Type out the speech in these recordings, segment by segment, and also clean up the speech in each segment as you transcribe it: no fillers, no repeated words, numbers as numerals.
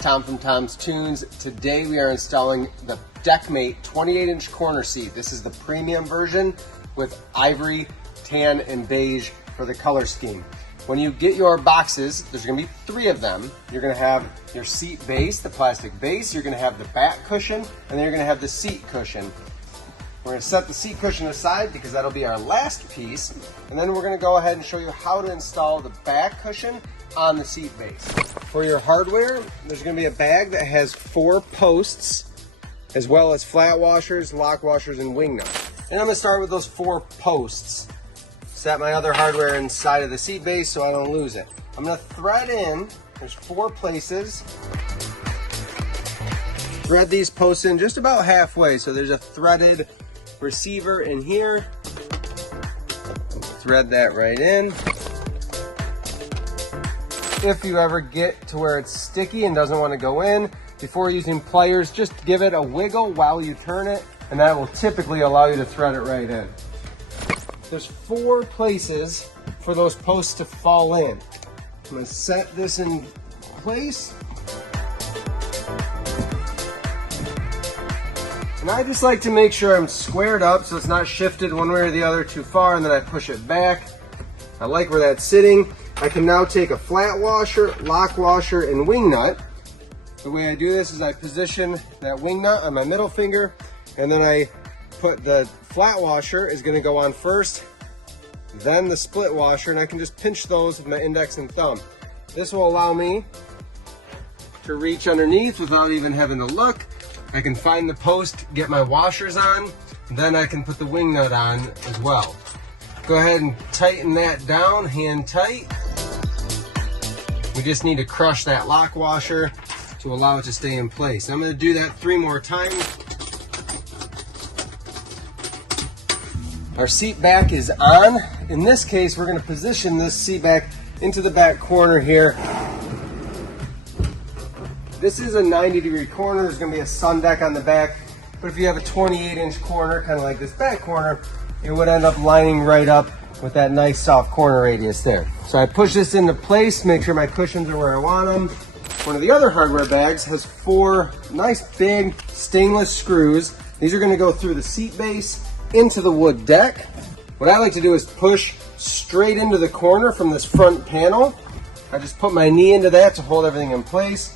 Tom from Tom's Tunes. Today we are installing the Deckmate 28-inch corner seat. This is the premium version with ivory, tan, and beige for the color scheme. When you get your boxes, there's going to be 3 of them. You're going to have your seat base, the plastic base, you're going to have the back cushion, and then you're going to have the seat cushion. We're going to set the seat cushion aside because that'll be our last piece, and then we're going to go ahead and show you how to install the back cushion on the seat base. For your hardware, there's going to be a bag that has 4 posts, as well as flat washers, lock washers, and wing nuts. And I'm going to start with those 4 posts. Set my other hardware inside of the seat base so I don't lose it. I'm going to thread in, there's 4 places. Thread these posts in just about halfway, so there's a threaded receiver in here. Thread that right in. If you ever get to where it's sticky and doesn't want to go in, before using pliers, just give it a wiggle while you turn it, and that will typically allow you to thread it right in. There's 4 places for those posts to fall in. I'm going to set this in place. And I just like to make sure I'm squared up so it's not shifted one way or the other too far, and then I push it back. I like where that's sitting. I can now take a flat washer, lock washer, and wing nut. The way I do this is I position that wing nut on my middle finger, and then I put the flat washer is going to go on first, then the split washer, and I can just pinch those with my index and thumb. This will allow me to reach underneath without even having to look. I can find the post, get my washers on, then I can put the wing nut on as well. Go ahead and tighten that down, hand tight. We just need to crush that lock washer to allow it to stay in place. I'm going to do that 3 more times. Our seat back is on. In this case, we're going to position this seat back into the back corner here. This is a 90-degree corner. There's going to be a sun deck on the back, but if you have a 28-inch corner, kind of like this back corner, it would end up lining right up with that nice soft corner radius there. So I push this into place, make sure my cushions are where I want them. One of the other hardware bags has 4 nice big stainless screws. These are going to go through the seat base into the wood deck. What I like to do is push straight into the corner from this front panel. I just put my knee into that to hold everything in place,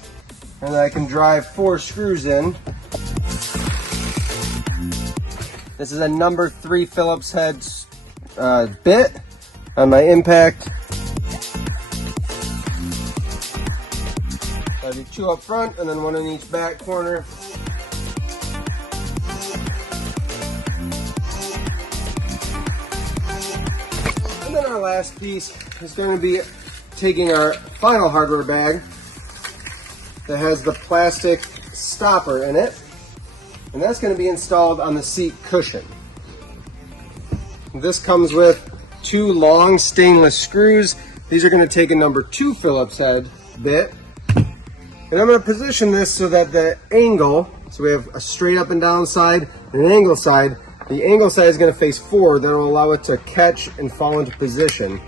and then I can drive 4 screws in. This is a number 3 Phillips head bit on my impact. I do 2 up front and then 1 in each back corner. And then our last piece is going to be taking our final hardware bag that has the plastic stopper in it, and that's going to be installed on the seat cushion. This comes with 2 long stainless screws. These are going to take a number 2 Phillips head bit, and I'm going to position this so that the angle, so we have a straight up and down side and an angle side. The angle side is going to face forward. That will allow it to catch and fall into position.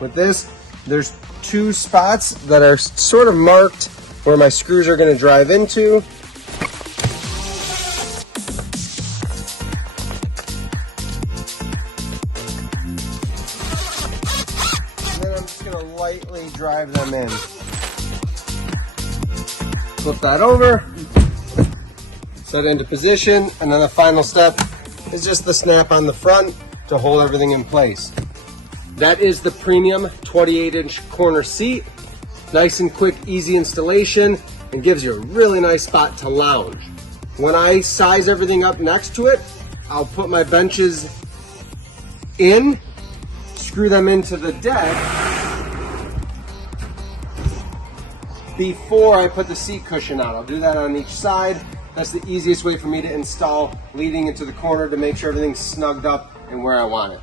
With this, there's 2 spots that are sort of marked where my screws are going to drive into. And then I'm just going to lightly drive them in. Flip that over, set it into position, and then the final step is just the snap on the front to hold everything in place. That is the premium 28-inch corner seat. Nice and quick, easy installation, and gives you a really nice spot to lounge. When I size everything up next to it, I'll put my benches in, screw them into the deck before I put the seat cushion on. I'll do that on each side. That's the easiest way for me to install leading into the corner to make sure everything's snugged up and where I want it.